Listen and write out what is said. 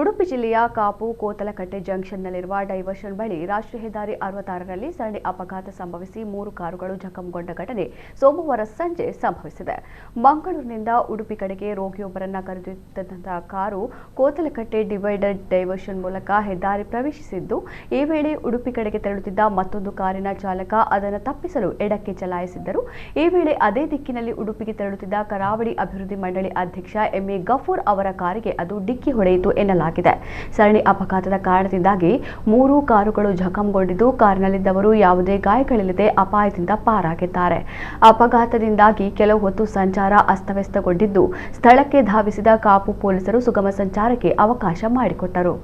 ಉಡುಪಿ ಜಿಲ್ಲೆಯ ಕಾಪು ಕೋತಲಕಟ್ಟೆ ಜಂಕ್ಷನ್ನಲ್ಲಿರುವ ಡೈವರ್ಷನ್ ಬಳಿ ರಾಷ್ಟ್ರೀಯ ಹೆದ್ದಾರಿ 66ರಲ್ಲಿ ಸರಣಿ ಅಪಘಾತ ಸಂಭವಿಸಿ 3 ಕಾರುಗಳು ಜಖಂಗೊಂಡ ಘಟನೆ ಸೋಮವಾರ ಸಂಜೆ ಸಂಭವಿಸಿದೆ. ಮಂಗಳೂರಿನಿಂದ ಉಡುಪಿ ಕಡೆಗೆ ರೋಗಿಯೊಬ್ಬರನ್ನ ಕರೆದೊಯ್ಯುತ್ತಿದ್ದ ಕಾರು ಕೋತಲಕಟ್ಟೆ ಡಿವೈಡರ್ ಡೈವರ್ಷನ್ ಮೂಲಕ ಹೆದ್ದಾರಿ ಪ್ರವೇಶಿಸಿದ್ದು, ಈ ವೇಳೆ ಉಡುಪಿ ಕಡೆಗೆ ತೆರಳುತ್ತಿದ್ದ ಮತ್ತೊಂದು ಕಾರಿನ ಚಾಲಕ ಅದನ್ನು ತಪ್ಪಿಸಲು ಎಡಕ್ಕೆ ಚಲಾಯಿಸಿದ್ದರು. ಈ ವೇಳೆ ಅದೇ ದಿಕ್ಕಿನಲ್ಲಿ ಉಡುಪಿಗೆ ತೆರಳುತ್ತಿದ್ದ ಕರಾವಳಿ ಅಭಿವೃದ್ಧಿ ಮಂಡಳಿ ಅಧ್ಯಕ್ಷ ಎಂಎ ಗಫೂರ್ ಅವರ ಕಾರಿಗೆ ಅದು ಡಿಕ್ಕಿ ಹೊಡೆಯಿತು ಎನ್ನಲಾಗಿದೆ. ಸರಣಿ ಅಪಘಾತದ ಕಾರಣದಿಂದಾಗಿ 3 ಕಾರುಗಳು ಜಖಂಗೊಂಡಿದ್ದು, ಕಾರಿನಲ್ಲಿದ್ದವರು ಯಾವುದೇ ಗಾಯಗಳಿಲ್ಲದೆ ಅಪಾಯದಿಂದ ಪಾರಾಗಿದ್ದಾರೆ. ಅಪಘಾತದಿಂದಾಗಿ ಕೆಲವು ಹೊತ್ತು ಸಂಚಾರ ಅಸ್ತವ್ಯಸ್ತಗೊಂಡಿದ್ದು, ಸ್ಥಳಕ್ಕೆ ಧಾವಿಸಿದ ಕಾಪು ಪೊಲೀಸರು ಸುಗಮ ಸಂಚಾರಕ್ಕೆ ಅವಕಾಶ ಮಾಡಿಕೊಟ್ಟರು.